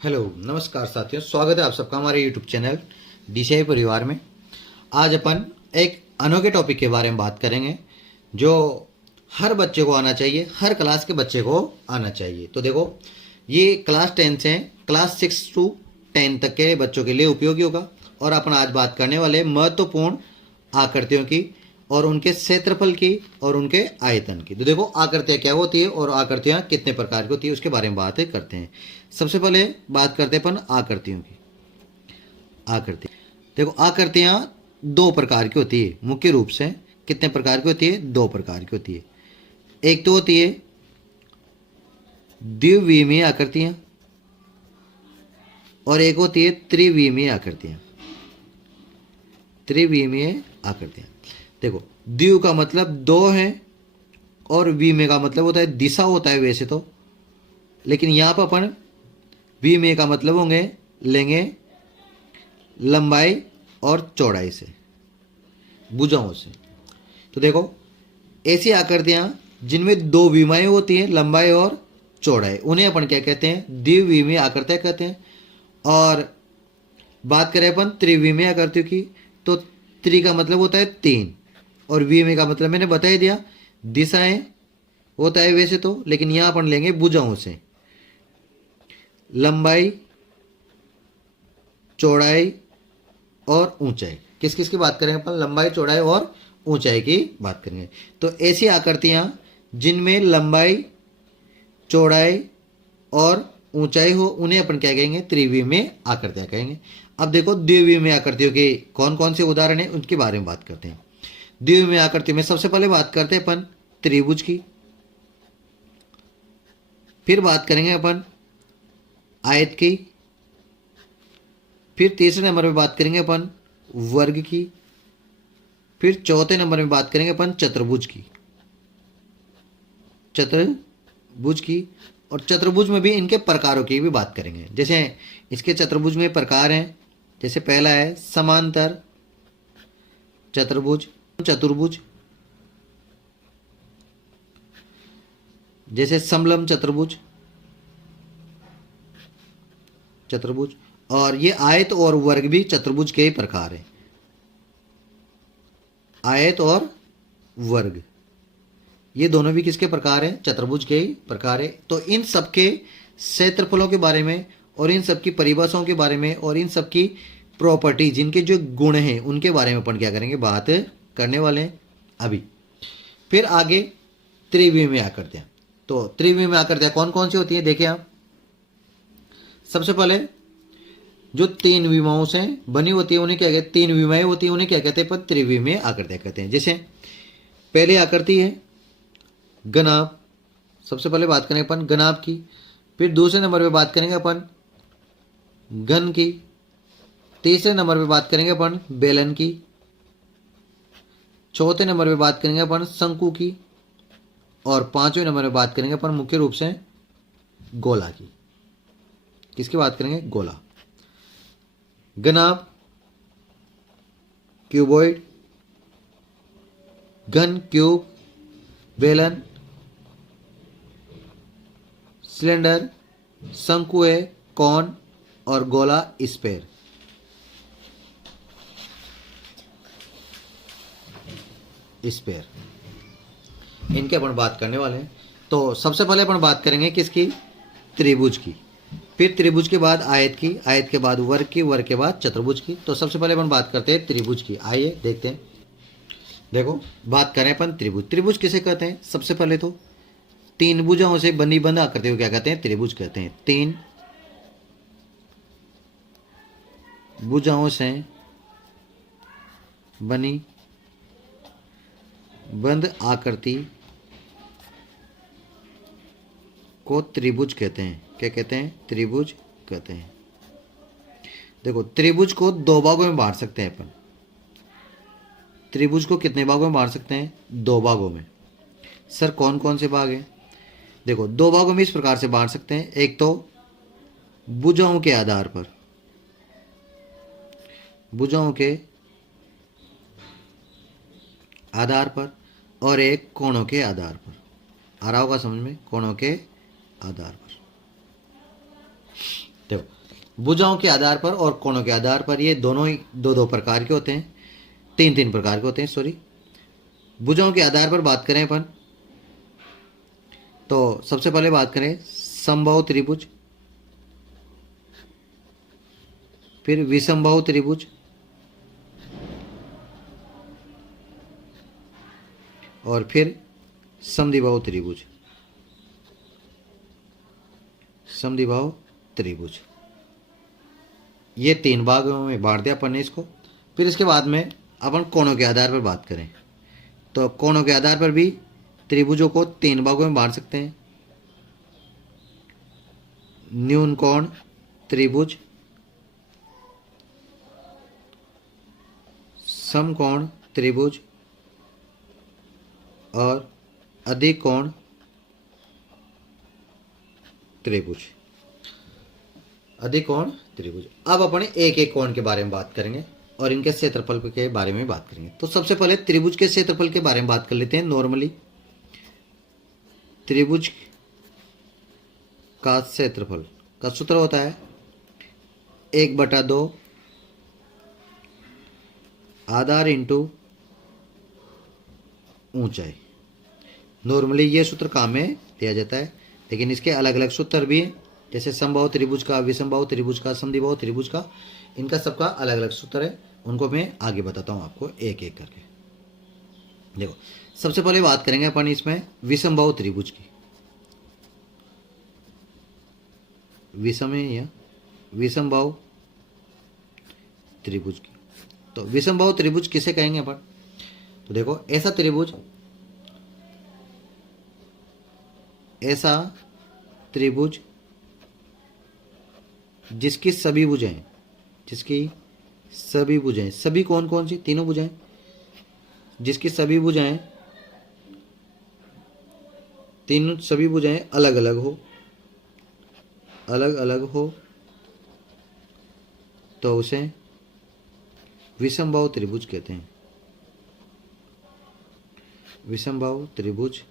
Hello नमस्कार साथियों, स्वागत है आप सबका हमारे यूट्यूब चैनल डीसीआई परिवार में। आज अपन एक अनोखे टॉपिक के बारे में बात करेंगे जो हर बच्चे को आना चाहिए, हर क्लास के बच्चे को आना चाहिए। तो देखो, ये क्लास 10 से क्लास 6 टू 10 तक के बच्चों के लिए उपयोगी होगा। और अपन आज बात करने वाले महत्वपूर्ण आकृतियों की और उनके क्षेत्रफल की और उनके आयतन की। तो देखो, आकृतियाँ क्या होती है और आकृतियाँ कितने प्रकार की होती है उसके बारे में बात करते हैं। सबसे पहले बात करते हैं अपन आकृतियों की। आकृति देखो, आकृतियाँ दो प्रकार की होती है मुख्य रूप से। कितने प्रकार की होती है? दो प्रकार की होती है। एक तो होती है द्विविमीय आकृतियाँ और एक होती है त्रिविमीय आकृतियाँ। त्रिविमीय आकृतियाँ देखो, द्वि का मतलब दो है और विमेय का मतलब होता है दिशा होता है वैसे तो, लेकिन यहाँ पर अपन विमेय का मतलब होंगे लेंगे लंबाई और चौड़ाई से, भुजाओं से। तो देखो, ऐसी आकृतियाँ जिनमें दो विमाएँ होती हैं, लंबाई और चौड़ाई, उन्हें अपन क्या कहते हैं? द्विविमीय आकृतियाँ कहते हैं। और बात करें अपन त्रिविमीय आकृतियों की, तो त्रि का मतलब होता है तीन और विमीय का मतलब मैंने बता ही दिया, दिशाएं होता है वैसे तो, लेकिन यहाँ अपन लेंगे भुजाओं से, लंबाई, चौड़ाई और ऊंचाई। किस किस की बात करेंगे अपन? लंबाई, चौड़ाई और ऊंचाई की बात करेंगे। तो ऐसी आकृतियां जिनमें लंबाई, चौड़ाई और ऊंचाई हो, उन्हें अपन क्या कहेंगे? त्रिविमीय आकृतियां कहेंगे। अब देखो, द्विविमीय आकृतियों के कौन कौन से उदाहरण हैं उनके बारे में बात करते हैं। द्विविमीय आकृति में सबसे पहले बात करते हैं अपन त्रिभुज की, फिर बात करेंगे अपन आयत की, फिर तीसरे नंबर में बात करेंगे अपन वर्ग की, फिर चौथे नंबर में बात करेंगे अपन चतुर्भुज की। चतुर्भुज की और चतुर्भुज में भी इनके प्रकारों की भी बात करेंगे। जैसे इसके चतुर्भुज में प्रकार हैं, जैसे पहला है समांतर चतुर्भुज, चतुर्भुज, जैसे समलंब चतुर्भुज, चतुर्भुज। और ये आयत और वर्ग भी चतुर्भुज के ही प्रकार हैं। आयत और वर्ग ये दोनों भी किसके प्रकार हैं? चतुर्भुज के ही प्रकार है। तो इन सबके क्षेत्रफलों के बारे में और इन सबकी परिभाषाओं के बारे में और इन सबकी प्रॉपर्टी, जिनके जो गुण हैं उनके बारे में अपन क्या करेंगे? बात करने वाले हैं अभी। फिर आगे त्रिविमीय आकृतियाँ। तो त्रिविमीय आकृतियाँ कौन कौन सी होती है? देखिए आप, सबसे पहले जो तीन विमाओं से बनी होती है उन्हें क्या कहते हैं? तीन विमाएँ होती है उन्हें क्या कहते हैं? पर त्रिविमीय आकृतियाँ कहते हैं। जैसे पहली आकृति है घनाभ। सबसे पहले बात करेंगे अपन घनाभ की, फिर दूसरे नंबर पे बात करेंगे अपन घन की, तीसरे नंबर पे बात करेंगे अपन बेलन की, चौथे नंबर पे बात करेंगे अपन शंकु की, और पांचवें नंबर पे बात करेंगे अपन मुख्य रूप से गोला की। किसकी बात करेंगे? गोला। घनाभ, क्यूबॉइड, घन क्यूब, बेलन सिलेंडर, शंकु है कौन, और गोला स्फेयर। स्फेयर इनके अपन बात करने वाले हैं। तो सबसे पहले अपन बात करेंगे किसकी? त्रिभुज की, फिर त्रिभुज के बाद आयत की, आयत के बाद वर्ग की, वर्ग के बाद चतुर्भुज की। तो सबसे पहले अपन बात करते हैं त्रिभुज की। आइए देखते हैं। देखो, बात करें अपन त्रिभुज। त्रिभुज किसे कहते हैं? सबसे पहले तो तीन भुजाओं से बनी बंध आकृति को क्या कहते हैं? त्रिभुज कहते हैं। तीन भुजाओं से बनी बंध आकृति को त्रिभुज कहते हैं। क्या कहते हैं? त्रिभुज कहते हैं। देखो, त्रिभुज को दो भागों में बांट सकते हैं अपन। त्रिभुज को कितने भागों में बांट सकते हैं? दो भागों में। सर कौन कौन से भाग हैं? देखो, दो भागों में इस प्रकार से बांट सकते हैं। एक तो भुजाओं के आधार पर, भुजाओं के आधार पर, और एक कोणों के आधार पर। आ रहा होगा समझ में? कोणों के आधार पर। देखो भुजाओं के आधार पर और कोणों के आधार पर ये दोनों ही दो दो प्रकार के होते हैं, तीन तीन प्रकार के होते हैं, सॉरी। भुजाओं के आधार पर बात करें अपन तो सबसे पहले बात करें समबाहु त्रिभुज, फिर विषमबाहु त्रिभुज, और फिर समद्विबाहु त्रिभुज। समद्विबाहु त्रिभुज ये तीन भागों में बांट दिया अपन ने इसको। फिर इसके बाद में अपन कोणों के आधार पर बात करें तो कोणों के आधार पर भी त्रिभुजों को तीन भागों में बांट सकते हैं। न्यून कोण त्रिभुज, समकोण त्रिभुज और अधिक कोण त्रिभुज। अधिक कोण त्रिभुज। अब अपन एक एक कोण के बारे में बात करेंगे और इनके क्षेत्रफल के बारे में बात करेंगे। तो सबसे पहले त्रिभुज के क्षेत्रफल के बारे में बात कर लेते हैं। नॉर्मली त्रिभुज का क्षेत्रफल का सूत्र होता है 1/2 आधार इंटू ऊंचाई। नॉर्मली ये सूत्र काम में दिया जाता है, लेकिन इसके अलग अलग सूत्र भी हैं, जैसे समबाहु त्रिभुज का, विषमबाहु त्रिभुज का, समद्विबाहु त्रिभुज का, इनका सबका अलग अलग सूत्र है। उनको मैं आगे बताता हूँ आपको एक एक करके। देखो सबसे पहले बात करेंगे अपन इसमें विषमबाहु त्रिभुज की। विषम है या विषमबाहु त्रिभुज की। तो विषमबाहु त्रिभुज किसे कहेंगे अपन? तो देखो ऐसा त्रिभुज जिसकी सभी भुजाएं, सभी कौन कौन सी? तीनों भुजाएं, जिसकी सभी भुजाएं अलग अलग हो तो उसे विषमबाहु त्रिभुज कहते हैं। विषमबाहु त्रिभुज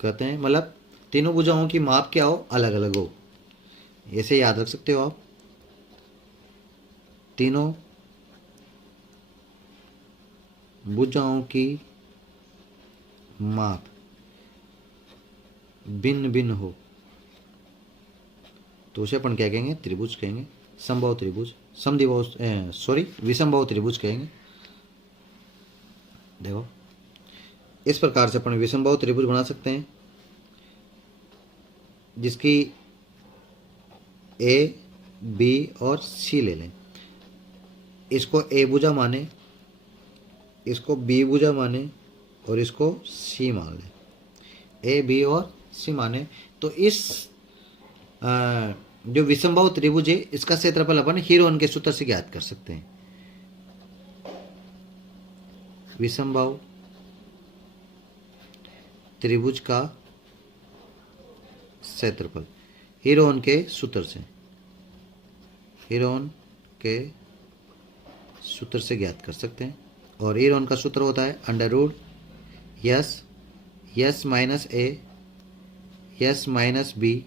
कहते हैं, मतलब तीनों भुजाओं की माप क्या हो? अलग अलग हो। ऐसे याद रख सकते हो आप, तीनों भुजाओं की माप भिन्न भिन्न हो तो उसे अपन क्या कहेंगे? त्रिभुज कहेंगे। समबाहु त्रिभुज, विषमबाहु त्रिभुज कहेंगे। देखो इस प्रकार से अपन विषमबाहु त्रिभुज बना सकते हैं, जिसकी ए, बी और सी ले लें। इसको ए भुजा माने, इसको बी भुजा माने और इसको सी मान लें। ए, बी और सी माने तो इस जो विषमबाहु त्रिभुज है इसका क्षेत्रफल अपन हीरोन के सूत्र से ज्ञात कर सकते हैं। विषमबाहु त्रिभुज का क्षेत्रफल हीरोन के सूत्र से ज्ञात कर सकते हैं। और हीरोन का सूत्र होता है √ S minus A, S minus B,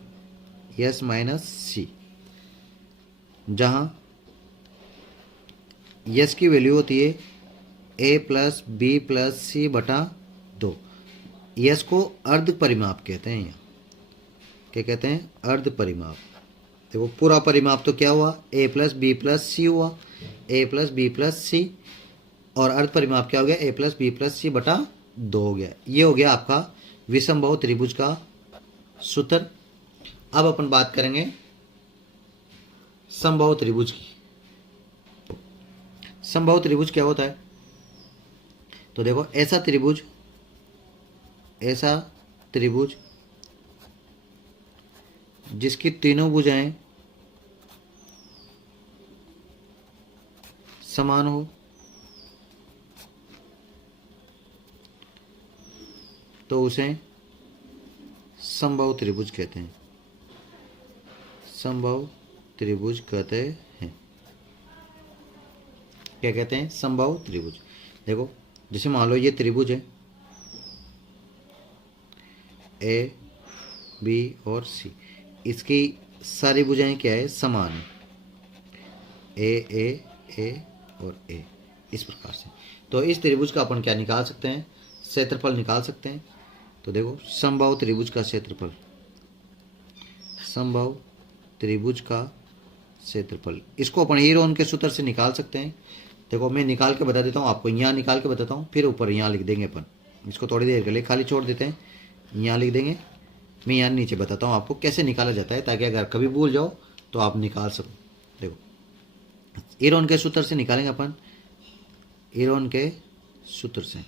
S minus C, जहाँ यस की वैल्यू होती है A plus B plus C बटा 2। यस को अर्ध परिमाप कहते हैं। यहाँ क्या कहते हैं? अर्ध परिमाप। देखो पूरा परिमाप तो क्या हुआ? ए प्लस बी प्लस सी हुआ, ए प्लस बी प्लस सी, और अर्ध परिमाप क्या हो गया? ए प्लस बी प्लस सी बटा 2 हो गया। ये हो गया आपका विषमबाहु त्रिभुज का सूत्र। अब अपन बात करेंगे समबाहु त्रिभुज की। समबाहु त्रिभुज क्या होता है? तो देखो ऐसा त्रिभुज जिसकी तीनों भुजाएं समान हो तो उसे समबाहु त्रिभुज कहते हैं। समबाहु त्रिभुज कहते हैं। क्या कहते हैं? समबाहु त्रिभुज। देखो जैसे मान लो ये त्रिभुज है ए, बी और सी। इसकी सारी भुजाएं क्या है, समान है, ए और ए, इस प्रकार से। तो इस त्रिभुज का अपन क्या निकाल सकते हैं, क्षेत्रफल निकाल सकते हैं। तो देखो समबाहु त्रिभुज का क्षेत्रफल, समबाहु त्रिभुज का क्षेत्रफल, इसको अपन हीरोन के सूत्र से निकाल सकते हैं। देखो मैं निकाल के बता देता हूँ आपको, यहाँ निकाल के बताता हूँ, फिर ऊपर यहाँ लिख देंगे अपन, इसको थोड़ी देर के लिए खाली छोड़ देते हैं, यहाँ लिख देंगे। मैं यहाँ नीचे बताता हूँ आपको कैसे निकाला जाता है, ताकि अगर कभी भूल जाओ तो आप निकाल सको। देखो हीरोन के सूत्र से निकालेंगे अपन, हीरोन के सूत्र से।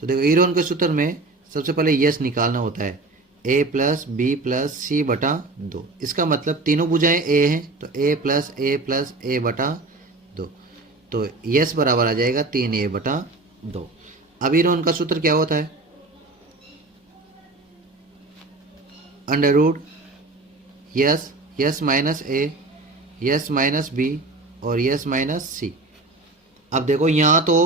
तो देखो हीरोन के सूत्र में सबसे पहले यस निकालना होता है, a plus B plus C बटा 2। इसका मतलब तीनों भुजाएं a हैं, तो a प्लस a बटा 2। तो यस बराबर आ जाएगा 3a बटा 2। अब हीरोन का सूत्र क्या होता है, under root S minus a, S minus B और यस माइनस सी। अब देखो यहाँ तो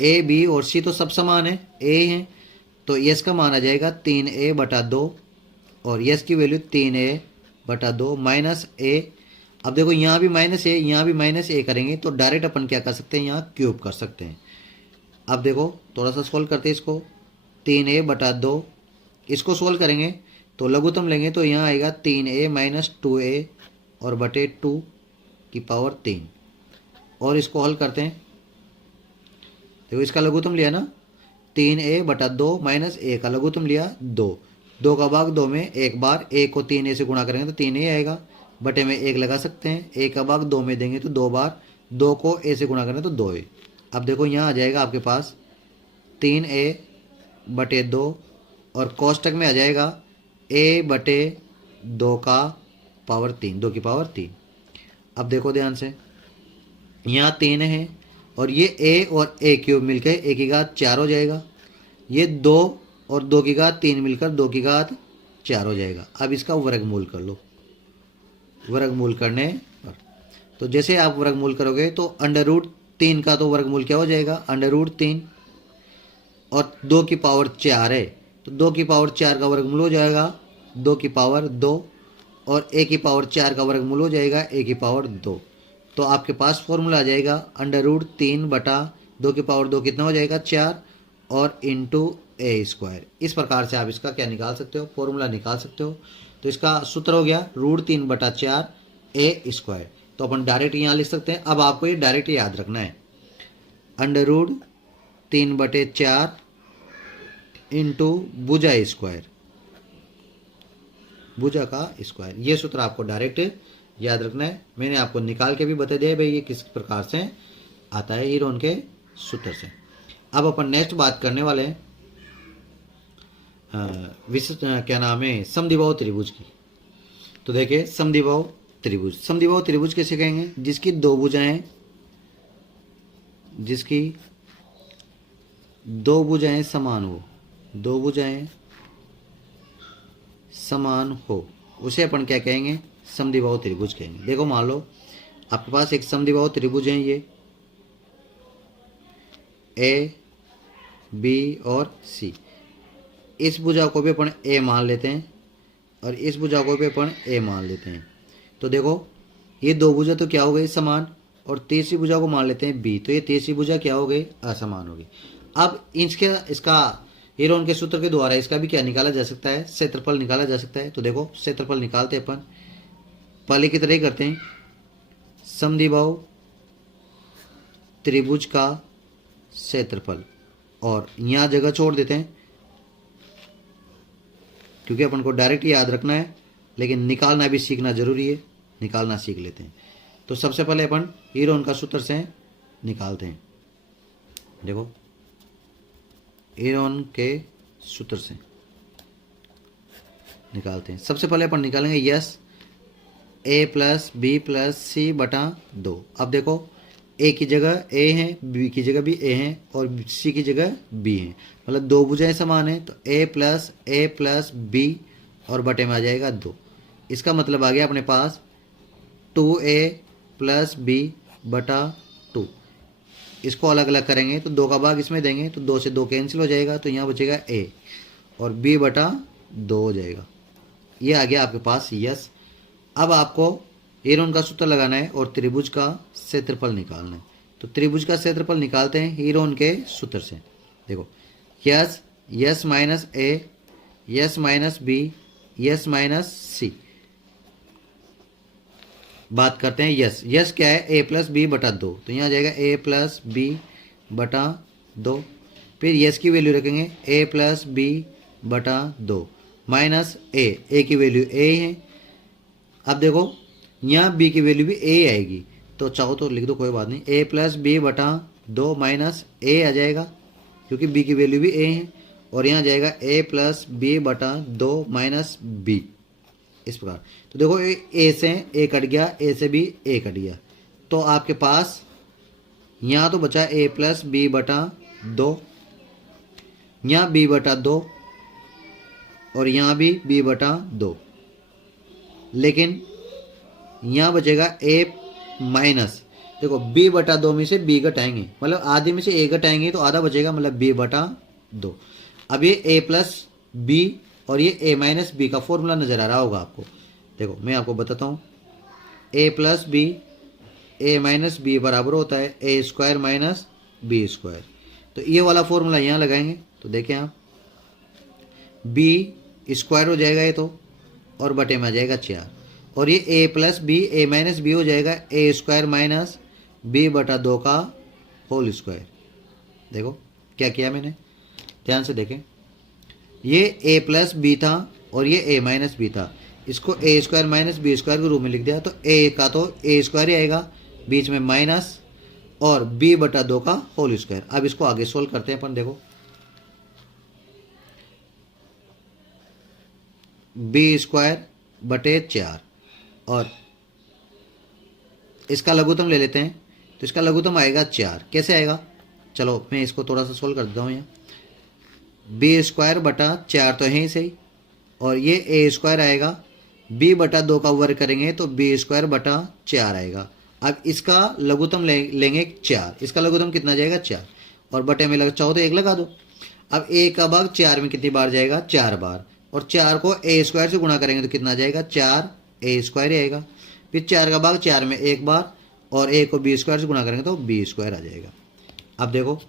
ए बी और सी तो सब समान है, ए है, तो यस का मान आ जाएगा 3a बटा 2 और यस की वैल्यू 3a बटा 2 माइनस a। अब देखो यहाँ भी माइनस ए, यहाँ भी माइनस ए करेंगे तो डायरेक्ट अपन क्या कर सकते हैं, यहाँ क्यूब कर सकते हैं। अब देखो थोड़ा सा सोल्व करते हैं इसको, 3a बटा 2, इसको सोल्व करेंगे तो लघुत्तम लेंगे तो यहाँ आएगा 3a माइनस 2a और बटे 2 की पावर 3। और इसको हल करते हैं, देखो इसका लघुत्तम लिया ना, 3a बटा 2 माइनस a का लघुत्तम लिया 2, 2 का भाग 2 में एक बार, a को 3a से गुणा करेंगे तो 3a आएगा, बटे में 1 लगा सकते हैं, a का भाग 2 में देंगे तो 2 बार, 2 को a से गुणा करें तो 2a। अब देखो यहाँ आ जाएगा आपके पास 3a बटे 2 और कोष्टक में आ जाएगा a बटे 2 का पावर 3, 2 की पावर 3। अब देखो ध्यान से, यहाँ 3 है और ये a और a क्यूब मिलकर a की घात 4 हो जाएगा, ये 2 और 2 की घात 3 मिलकर 2 की घात 4 हो जाएगा। अब इसका वर्गमूल कर लो, वर्गमूल करने पर तो जैसे आप वर्गमूल करोगे तो अंडर रूट 3 का तो वर्गमूल क्या हो जाएगा, अंडर रूट 3 और 2 की पावर 4 है तो 2 की पावर 4 का वर्गमूल हो जाएगा 2 की पावर 2 और a की पावर 4 का वर्गमूल हो जाएगा a की पावर 2। तो आपके पास फॉर्मूला आ जाएगा अंडर रूट 3 बटा 2 की पावर 2 कितना हो जाएगा 4 और इंटू ए स्क्वायर। इस प्रकार से आप इसका क्या निकाल सकते हो, फॉर्मूला निकाल सकते हो। तो इसका सूत्र हो गया रूट 3 बटा 4 ए स्क्वायर। तो अपन डायरेक्ट यहाँ लिख सकते हैं। अब आपको ये डायरेक्ट याद रखना है, अंडर रूट 3 बटे 4 इंटू भुजा स्क्वायर, भुजा का स्क्वायर। ये सूत्र आपको डायरेक्ट याद रखना है। मैंने आपको निकाल के भी बता दिया भाई ये किस प्रकार से आता है हीरोन के सूत्र से। अब अपन नेक्स्ट बात करने वाले हैं क्या नाम है, समद्विबाहु त्रिभुज की। तो देखिए समद्विबाहु त्रिभुज, समद्विबाहु त्रिभुज कैसे कहेंगे, जिसकी दो भुजाएं, जिसकी दो भुजाएं समान हो, दो भुजाएं समान हो, उसे अपन क्या कहेंगे, समद्विबाहु त्रिभुज कहेंगे। देखो मान लो आपके पास एक समद्विबाहु त्रिभुज है, ये ए बी और सी। इस भुजा को भी अपन ए मान लेते हैं और इस भुजा को भी अपन ए मान लेते हैं। तो देखो ये दो भुजा तो क्या हो गई, समान, और तीसरी भुजा को मान लेते हैं बी, तो ये तीसरी भुजा क्या हो गई, असमान हो गई। अब इसका हीरोन के सूत्र के द्वारा इसका भी क्या निकाला जा सकता है, क्षेत्रफल निकाला जा सकता है। तो देखो क्षेत्रफल निकालते हैं अपन, पहले की तरह ही करते हैं, समद्विबाहु त्रिभुज का क्षेत्रफल, और यहाँ जगह छोड़ देते हैं क्योंकि अपन को डायरेक्ट याद रखना है, लेकिन निकालना भी सीखना जरूरी है, निकालना सीख लेते हैं। तो सबसे पहले अपन हीरोन का सूत्र से निकालते हैं। देखो हीरोन के सूत्र से निकालते हैं। सबसे पहले अपन निकालेंगे यस ए प्लस बी प्लस सी बटा 2। अब देखो ए की जगह ए है, बी की जगह भी ए है और सी की जगह बी है, मतलब दो भुजाएं समान है, तो ए प्लस बी और बटे में आ जाएगा 2। इसका मतलब आ गया अपने पास 2a प्लस बी बटा 2। इसको अलग अलग करेंगे तो 2 का भाग इसमें देंगे तो 2 से 2 कैंसिल हो जाएगा, तो यहाँ बचेगा a और b बटा 2 हो जाएगा। ये आ गया आपके पास यस। अब आपको हीरोन का सूत्र लगाना है और त्रिभुज का क्षेत्रफल निकालना है। तो त्रिभुज का क्षेत्रफल निकालते हैं हीरोन के सूत्र से। देखो S, S minus A, S minus B, S minus C. बात करते हैं यस। यस क्या है? ए प्लस बी बटा 2, तो यहाँ आ जाएगा ए प्लस बी बटा 2। फिर यस की वैल्यू रखेंगे ए प्लस बी बटा 2 माइनस ए की वैल्यू ए है। अब देखो यहाँ बी की वैल्यू भी ए आएगी, तो चाहो तो लिख दो, कोई बात नहीं। ए प्लस बी बटा 2 माइनस ए आ जाएगा, क्योंकि बी की वैल्यू भी ए है। और यहाँ जाएगा ए प्लस बी बटा 2 माइनस बी, इस प्रकार। तो देखो ए से ए कट गया, ए से भी ए कट गया, तो आपके पास यहाँ तो बचा ए प्लस बी बटा 2, यहाँ बी बटा 2 और यहाँ भी बी बटा 2। लेकिन यहाँ बचेगा ए माइनस, देखो b बटा 2 में से b घटाएंगे, मतलब आधे में से a घटाएंगे तो आधा बचेगा, मतलब b बटा 2। अब ये a प्लस बी और ये a माइनस बी का फॉर्मूला नज़र आ रहा होगा आपको। देखो मैं आपको बताता हूँ, a plus B, A minus B बराबर होता है A square minus B square. तो ये वाला फॉर्मूला यहाँ लगाएंगे तो देखें आप, b स्क्वायर हो जाएगा ये तो, और बटे में आ जाएगा 4, और ये a plus B, A minus B हो जाएगा ए स्क्वायर माइनस बी बटा 2 का होल स्क्वायर। देखो क्या किया मैंने, ध्यान से देखें। ये a प्लस बी था और ये a माइनस बी था, इसको ए स्क्वायर माइनस बी स्क्वायर के रूप में लिख दिया, तो a का तो ए स्क्वायर ही आएगा, बीच में माइनस और b बटा 2 का होल स्क्वायर। अब इसको आगे सोल्व करते हैं अपन। देखो b स्क्वायर बटे 4 और इसका लघुत्तम ले लेते हैं, तो इसका लघुत्तम आएगा 4। कैसे आएगा? चलो मैं इसको थोड़ा सा सोल्व कर देता हूँ। यहाँ बी स्क्वायर बटा 4 तो है ही सही, और ये ए स्क्वायर आएगा, बी बटा 2 का वर्ग करेंगे तो बी स्क्वायर बटा 4 आएगा। अब इसका लघुत्तम लेंगे 4, इसका लघुत्तम कितना जाएगा? 4, और बटे में चाहो तो 1 लगा दो। अब ए का भाग 4 में कितनी बार जाएगा? 4 बार, और 4 को ए स्क्वायर से गुणा करेंगे तो कितना जाएगा? 4 ए स्क्वायर ही आएगा। फिर 4 का भाग 4 में 1 बार, और ए को बी स्क्वायर से गुणा करेंगे तो बी स्क्वायर आ जाएगा। अब देखो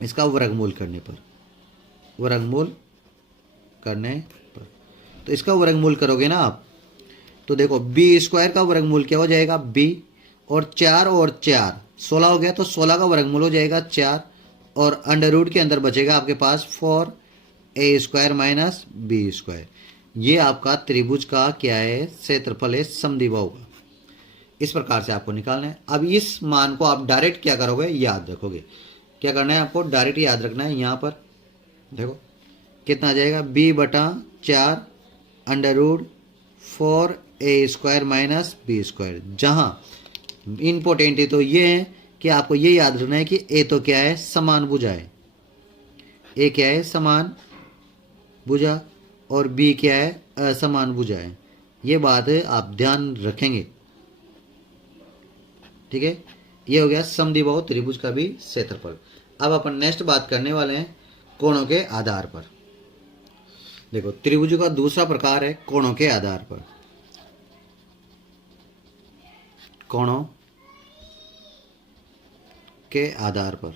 इसका वर्गमूल करने पर, वर्गमूल करने पर, तो इसका वर्गमूल करोगे ना आप, तो देखो बी स्क्वायर का वर्गमूल क्या हो जाएगा? बी, और 4 16 हो गया, तो 16 का वर्गमूल हो जाएगा 4, और अंडर रूट के अंदर बचेगा आपके पास 4 ए स्क्वायर माइनस बी स्क्वायर। ये आपका त्रिभुज का क्या है? क्षेत्रफल है, समद्विबाहु का। इस प्रकार से आपको निकालना है। अब इस मान को आप डायरेक्ट क्या करोगे? याद रखोगे। क्या करना है आपको? डायरेक्ट याद रखना है। यहाँ पर देखो कितना आ जाएगा? b बटा 4 अंडर रूट 4 ए स्क्वायर माइनस बी स्क्वायर। जहाँ इम्पोर्टेंट तो ये है कि आपको ये याद रखना है कि a तो क्या है? समान भुजा है। a क्या है? समान भुजा, और b क्या है? असमान भुजा है। ये बात आप ध्यान रखेंगे, ठीक है। ये हो गया समद्विबाहु त्रिभुज का भी क्षेत्रफल। अब अपन नेक्स्ट बात करने वाले हैं कोणों के आधार पर। देखो त्रिभुज का दूसरा प्रकार है कोणों के आधार पर। कोणों के आधार पर,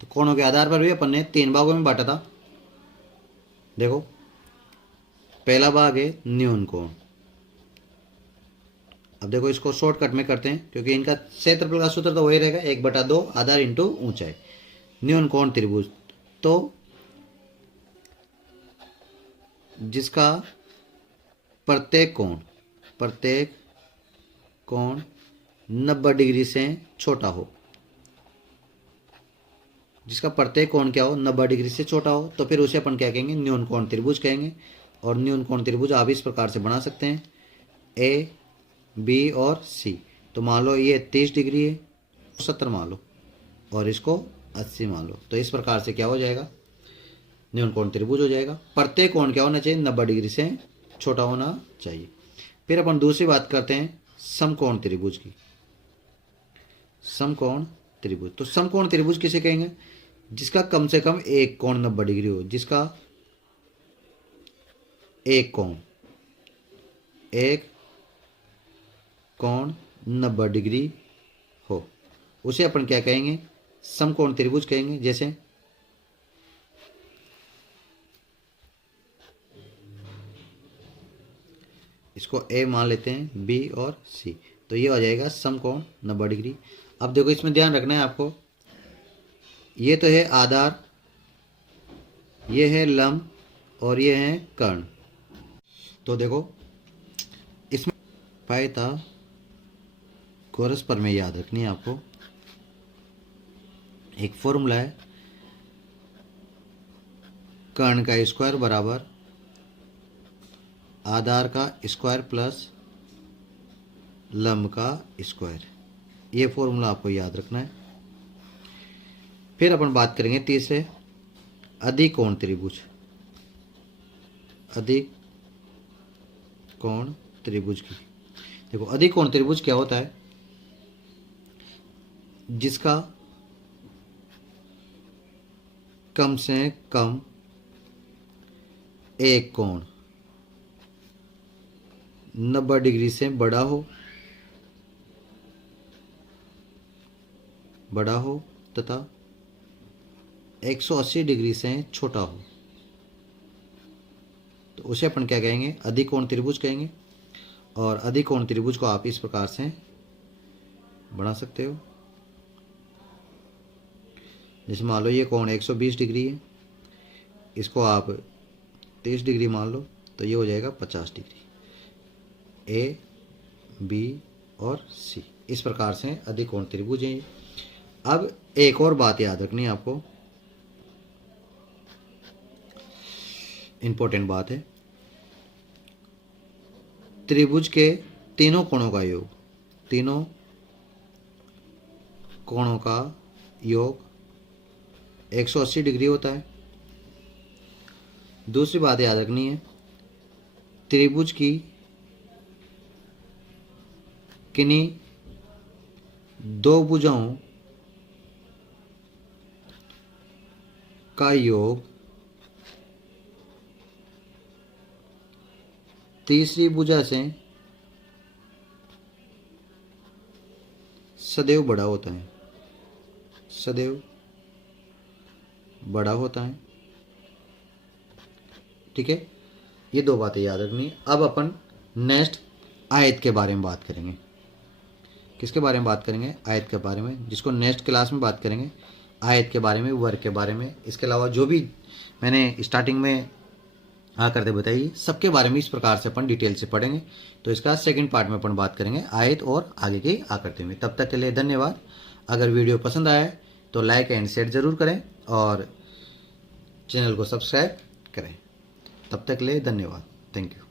तो कोणों के आधार पर भी अपन ने 3 भागों में बांटा था। देखो पहला भाग है न्यून कोण। अब देखो इसको शॉर्टकट में करते हैं, क्योंकि इनका क्षेत्रफल का सूत्र तो वही रहेगा, 1/2 आधार इंटू ऊंचाई। न्यून कोण त्रिभुज, तो जिसका प्रत्येक कोण 90 डिग्री से छोटा हो, जिसका प्रत्येक कोण क्या हो? 90 डिग्री से छोटा हो, तो फिर उसे अपन क्या कहेंगे? न्यून कोण त्रिभुज कहेंगे। और न्यून कोण त्रिभुज आप इस प्रकार से बना सकते हैं, ए बी और सी। तो मान लो ये 30 डिग्री है, 70 मान लो, और इसको 80 मान लो, तो इस प्रकार से क्या हो जाएगा? न्यून कोण त्रिभुज हो जाएगा। प्रत्येक कोण क्या होना चाहिए? 90 डिग्री से छोटा होना चाहिए। फिर अपन दूसरी बात करते हैं समकोण त्रिभुज की। समकोण त्रिभुज। तो समकोण त्रिभुज किसे कहेंगे? जिसका कम से कम एक कोण 90 डिग्री हो, जिसका एक कोण 90 डिग्री हो, उसे अपन क्या कहेंगे? समकोण त्रिभुज कहेंगे। जैसे इसको ए मान लेते हैं, बी और सी, तो ये हो जाएगा समकोण 90 डिग्री। अब देखो इसमें ध्यान रखना है आपको, ये तो है आधार, ये है लंब और ये है कर्ण। तो देखो इसमें पाइथागोरस प्रमेय याद रखनी है आपको। एक फॉर्मूला है, कर्ण का स्क्वायर बराबर आधार का स्क्वायर प्लस लंब का स्क्वायर। ये फॉर्मूला आपको याद रखना है। फिर अपन बात करेंगे तीसरे, अधिकोण त्रिभुज। अधिकोण त्रिभुज की देखो, अधिकोण त्रिभुज क्या होता है? जिसका कम से कम एक कोण 90 डिग्री से बड़ा हो तथा 180 डिग्री से छोटा हो, तो उसे अपन क्या कहेंगे? अधिकोण त्रिभुज कहेंगे। और अधिकोण त्रिभुज को आप इस प्रकार से बना सकते हो, जैसे मान लो ये कोण 120 डिग्री है, इसको आप 30 डिग्री मान लो, तो ये हो जाएगा 50 डिग्री। ए, बी और सी, इस प्रकार से अधिकोण त्रिभुज है। अब एक और बात याद रखनी है आपको, इंपॉर्टेंट बात है, त्रिभुज के तीनों कोणों का योग 180 डिग्री होता है। दूसरी बात याद रखनी है, त्रिभुज की किन्हीं दो भुजाओं का योग तीसरी भुजा से सदैव बड़ा होता है। ठीक है, ये दो बातें याद रखनी। अब अपन नेक्स्ट आयत के बारे में बात करेंगे। किसके बारे में बात करेंगे? आयत के बारे में, जिसको नेक्स्ट क्लास में बात करेंगे आयत के बारे में, वर्ग के बारे में। इसके अलावा जो भी मैंने स्टार्टिंग में करते बताइए, सबके बारे में इस प्रकार से अपन डिटेल से पढ़ेंगे। तो इसका सेकंड पार्ट में अपन बात करेंगे आयत और आगे के आकृति में। तब तक के लिए धन्यवाद। अगर वीडियो पसंद आए तो लाइक एंड शेयर जरूर करें और चैनल को सब्सक्राइब करें। तब तक के लिए धन्यवाद। Thank you.